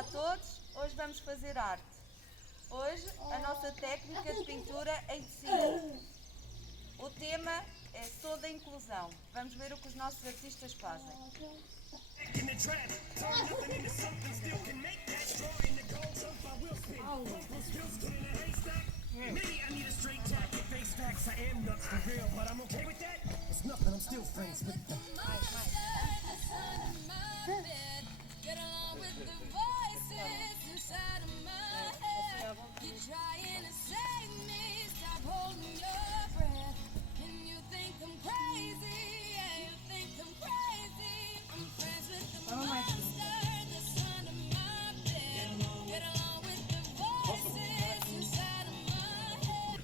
Olá a todos, hoje vamos fazer arte. Hoje a nossa técnica de pintura em tecido. O tema é Sou da Inclusão. Vamos ver o que os nossos artistas fazem. Maybe I need a straight jacket, face facts, I am nuts for real, but I'm okay with that. It's nothing, I'm still friends with them. Get along with the voices inside of my head. You're trying to save me, stop holding your breath. And you think I'm crazy, yeah, you think I'm crazy. I'm friends with the monster that's under my bed. Get along with the voices inside of my head.